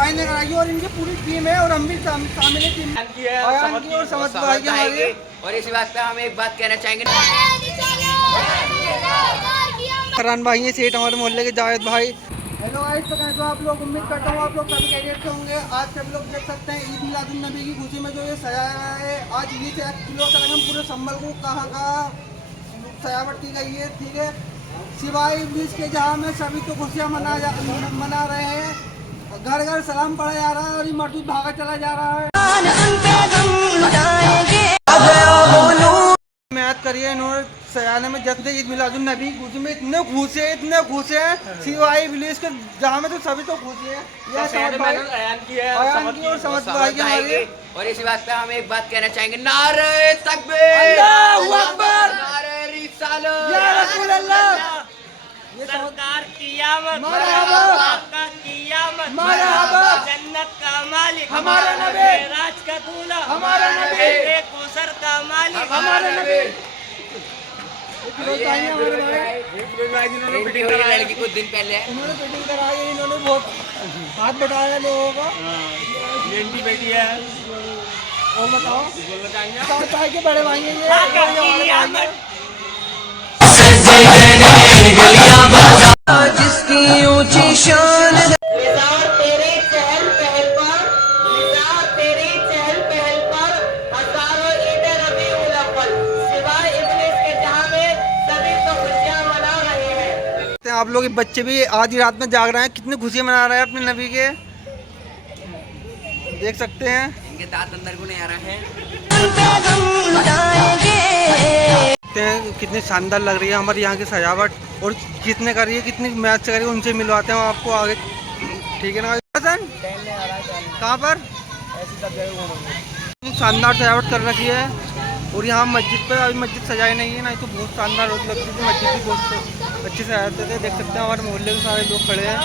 भाई ने कराई और इनकी पूरी टीम है और हम भी शामिल है टीम और समझ भाई हमारे। और इसी बात पे हम एक बात कहना चाहेंगे, फरहान भाई है सेठ हमारे मोहल्ले के, जावेद भाई। हेलो गाइस, तो कैसे हो आप लोग? उम्मीद करता हूँ आप लोग सभी खैरियत से होंगे। आज सभी लोग देख सकते हैं ईद मिलादुन नबी की खुशी में जो ये सजाया है, आज ईद से 1 किलो तक हम पूरे संभल को कहाँ सजावट की गई है, ठीक है। सिवाय इब्लीस के जहाँ में सभी तो खुशियाँ मना रहे हैं, घर घर सलाम पढ़ा जा रहा है और ये मरदूद भागा चला जा रहा है। याद करिए इन्होंने सयाने में जश्न ईद मिलादुन नबी खुशी में इतने खुश हैं सिवाय इब्लीस के जहाँ में तो सभी तो खुश है। यह समझ भाई अयान की और समझ भाई हमारे। और इसी बात पे हम एक बात कहना चाहेंगे, नारे तकबीर, अल्लाहू अकबर, नारे रिसालत, या रसूल अल्लाह। सरकार क़ियामत, मरहबा, आपका क़ियामत, मरहबा, जन्नत का मालिक हमारा नबी, राज का दूल्हा हमारा नबी, कौसर का मालिक हमारा नबी। लड़की कुछ दिन पहले इन्होंने फिटिंग कराई है, इन्होंने बहुत हाथ बढ़ाया लोगों का। ये इनकी बेटी है। और बताओ चाय के बड़े भाई हैं ये। जिसकी ऊंची शान तेरे चहल पहल पर हजारों ईद रबीउल अव्वल, सिवाय इब्लीस के जहां में सभी तो खुशियां मना रहे हैं। आप लोग के बच्चे भी आधी रात में जाग रहे हैं, कितनी खुशी मना रहे हैं अपने नबी के, देख सकते हैं। इनके दांत अंदर को नहीं आ रहा है। कितनी शानदार लग रही है हमारे यहाँ की सजावट, और कितने करी है, कितनी मैच से करी है, उनसे मिलवाते हैं आपको आगे, ठीक है ना हसन? कहाँ पर शानदार सजावट कर रखी है। और यहाँ मस्जिद पे अभी मस्जिद सजाई नहीं है, नहीं तो बहुत शानदार लगती थी मस्जिद भी, बहुत अच्छी सजाते थे। देख सकते हैं हमारे मोहल्ले में सारे लोग खड़े हैं।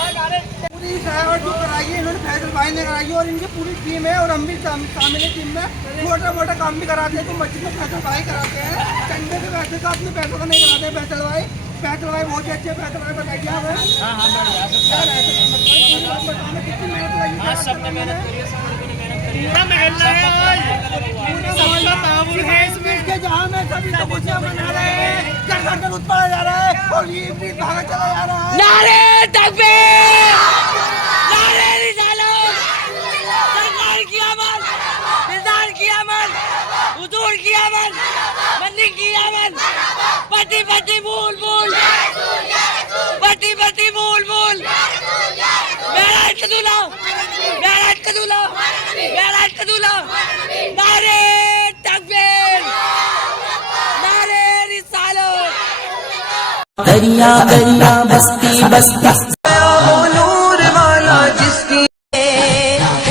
पूरी सजावट जो कराई है इन्होंने फैसल भाई ने कराई है और इनकी पूरी टीम है और हम भी शामिल है टीम में। छोटा मोटा काम भी कराते हैं तो मस्जिद में फैसल भाई कराते हैं, चंदे के पैसे का अपने पैसों का नहीं कराते। फैसल भाई बहुत ही अच्छे। फैसल भाई बताइए आप कितनी मेहनत लगी जहाँ में सभी तो खुशियाँ मना रहे हैं, घर घर उत्पाद जा रहा है और ये भी भागा चला जा रहा है। नारे तकबीर, नारे रिसालत, सरकार की अमल, निज़ार की अमल, हुजूर की अमल, मंदिर की अमल, पति पति बोल बोल, पति पति बोल बोल, मेराज का दूल्हा, मेराज का दूल्हा, मेराज का दूल्हा, नारे तकबीर, नारे रिसालत। दरिया दरिया बस्ती बस्ती वो नूर वाला जिसकी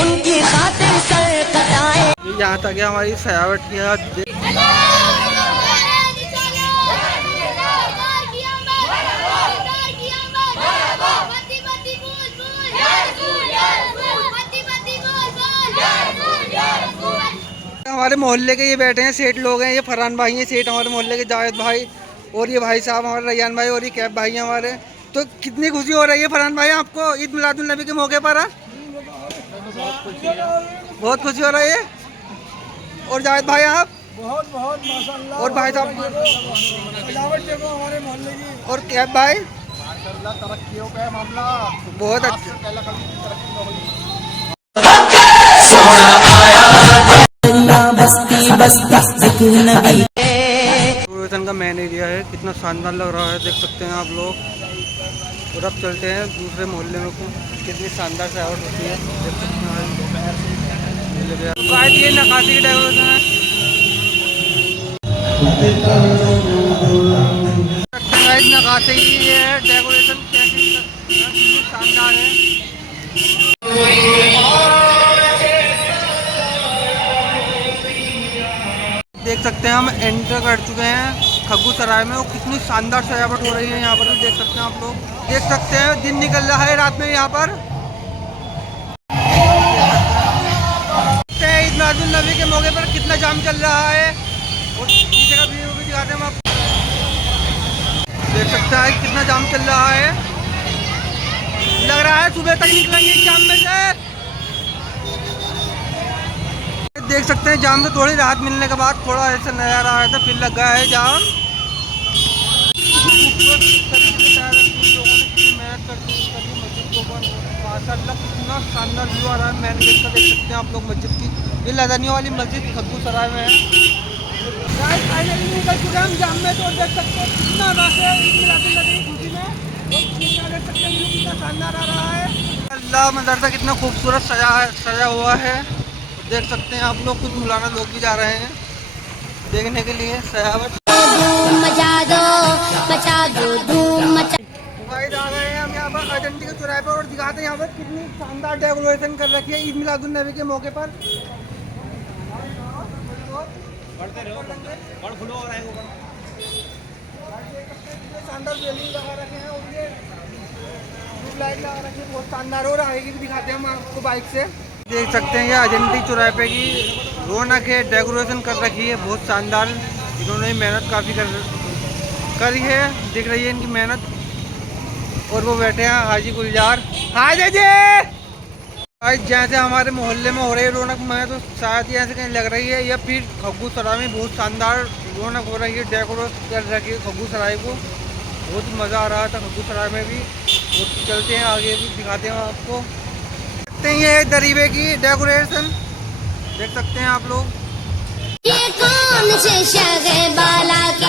उनकी खातिर सर कटाए। यहाँ तक हमारी सजावट की हमारे मोहल्ले के ये बैठे हैं सेठ लोग हैं, ये फरहान भाई हैं सेठ हमारे मोहल्ले के, जावेद भाई और ये भाई साहब हमारे रैयान भाई और ये कैब भाई हैं हमारे। तो कितनी खुशी हो रही है फरहान भाई आपको ईद मिलादुन नबी के मौके पर? बहुत खुशी हो रही है। और जावेद भाई आप? बहुत माशाल्लाह। और भाई साहब हमारे मोहल्ले की, और कैब भाई तरक्कियों का मामला बहुत अच्छा। बस्ती बस्ती नबी का मेन एरिया है, कितना शानदार लग रहा है, देख सकते हैं आप लोग। और अब चलते हैं दूसरे मोहल्ले में, कितनी शानदार सजावट होती है, देख सकते हैं। ये नक्काशी की डेकोरेशन है, नक्काशी की है डेकोरेशन, कैसी शानदार है। देख सकते हैं हम एंटर कर चुके हैं खग्गू सराय में, और कितनी शानदार सजावट हो रही है यहाँ पर, देख सकते हैं आप लोग। देख सकते हैं दिन निकल रहा है रात में यहाँ पर। ईद मिलादुन नबी के मौके पर कितना जाम चल रहा है, और पीछे का व्यू भी दिखाते हैं हम आपको। देख सकते हैं कितना जाम चल रहा है, लग रहा है सुबह तक निकलेंगे जाम में से। सकते हैं जाम से थोड़ी राहत मिलने के बाद थोड़ा ऐसा नज़ारा आया था, फिर लग गया है जाम। खूबसूरत तरीके से तैयार लोगों ने कितनी मेहनत करती मस्जिद के ऊपर, माशाल्लाह कितना शानदार व्यू आ रहा है। मेन गेट का देख सकते हैं आप लोग मस्जिद की, ये लदनिया वाली मस्जिद खग्गू सराय में है। फाइनली निकल चुके हम जाम में, तो देख सकते हैं कितना रश है ईद मिलादुन्नबी की खुशी में। तो देख सकते हैं व्यू कितना शानदार आ रहा है। अल्लाह मदरसा कितना खूबसूरत सजा हुआ है, देख सकते हैं आप लोग। कुछ मौलाना लोग भी जा रहे हैं देखने के लिए सजावट। गाइस आ गए हैं हम यहाँ पर आइडेंटिटी के चौराहे पर और दिखाते हैं यहाँ पर कितनी शानदार डेकोरेशन कर रखी है ईद मिलादुन्नबी के मौके पर। शानदार बैलून लगा रखे हैं और ये लाइट लगा रखी है, बहुत शानदार। और आएगी भी दिखाते हैं हम आपको बाइक से। देख सकते हैं ये आइडेंटिटी चौराहे पे की रौनक है, डेकोरेशन कर रखी है बहुत शानदार। इन्होंने मेहनत काफ़ी करी है, दिख रही है इनकी मेहनत। और वो बैठे हैं हाजी गुलजार। हाजी जी आज जैसे हमारे मोहल्ले में हो रही है रौनक, मैं तो शायद ही ऐसे कहीं लग रही है, या फिर खग्गू सराय में बहुत शानदार रौनक हो रही है, डेकोरेट कर रखी है खग्गू सराय को। बहुत ही मज़ा आ रहा था खग्गू सराय में भी। तो चलते हैं आगे भी दिखाते हैं आपको। देखते हैं ये दरीबे की डेकोरेशन देख सकते हैं आप लोग। ये कौन से शगे बाला के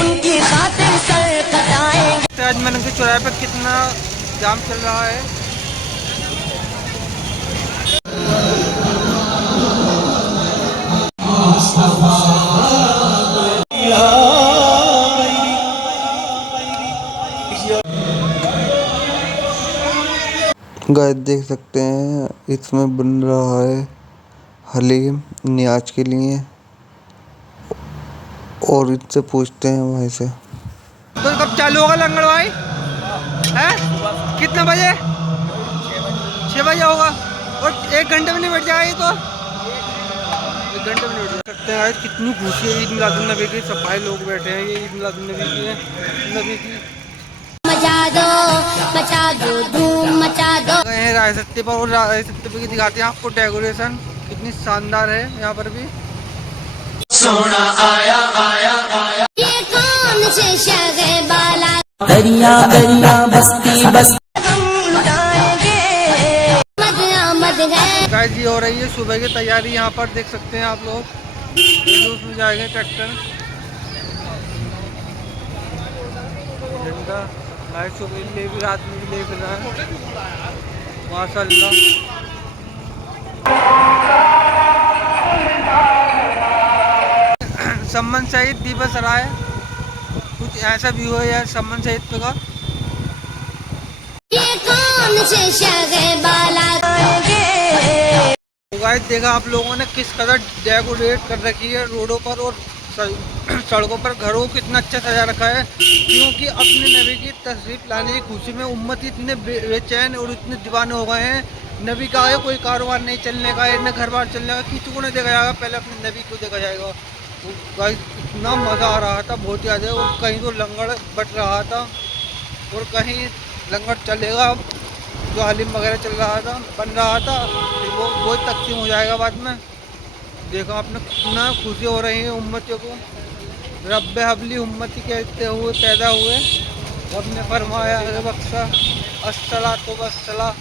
उनकी खातिर सर कटाएंगे। आज मैंने के चौराहे पर कितना जाम चल रहा है। गाइस देख सकते हैं इसमें बन रहा है हलीम नियाज के लिए, और इनसे पूछते हैं वहीं से। तो कब चालू होगा लंगर भाई? है कितने बजे? 6 बजे होगा। और 1 घंटे में नहीं बैठ जाएगा ये तो? 1 घंटे में नहीं बैठ सकते हैं। गाइस कितनी खुशी है ईद मिलादुन्नबी की, सफाई लोग बैठे हैं। ये ईद मिलादुन्नबी की है, नबी की। मचा दो धूम मचा दो। गए हैं राय सत्ते पर, और राय सत्ते पर दिखाते हैं आपको डेकोरेशन कितनी शानदार है यहाँ पर भी। सोना आया आया आया। ये कौन से शगे बाला दरिया दरिया बस्ती बस्ती मद है। गाइस ये हो रही है सुबह की तैयारी, यहाँ पर देख सकते हैं आप लोग। उसमें जाएंगे ट्रैक्टर झंडा लाइट सुबह ले भी रात में भी ले फिर रहा है माशाल्लाह। सम्मन शहीद दिवस रहा है, कुछ ऐसा भी हो यार सम्मन शहीद पे का। ये कौन से शगे बाला गाइस देखा आप लोगों ने किस कदर डेकोरेट कर रखी है रोडों पर और सड़कों पर, घरों को कितना अच्छा सजा रखा है। क्योंकि अपने नबी की तशरीफ लाने की खुशी में उम्मत इतने बेचैन और इतने दीवाने हो गए हैं। नबी का है कोई कारोबार नहीं चलने का है, न घर बार चलने का, किसी को नहीं देखा जाएगा, पहले अपने नबी को देखा जाएगा। गाइस इतना मज़ा आ रहा था बहुत ज़्यादा। और कहीं तो लंगर बट रहा था और कहीं लंगर चलेगा, जो हलीम वगैरह चल रहा था बन रहा था, वो तकसीम हो जाएगा बाद में। देखा आपने कितना खुशी हो रही है उम्मतियों को। रब्बे हबली उम्मती कहते हुए पैदा हुए, रब ने फरमाया बख्शा अस्सलातु वस्सलाम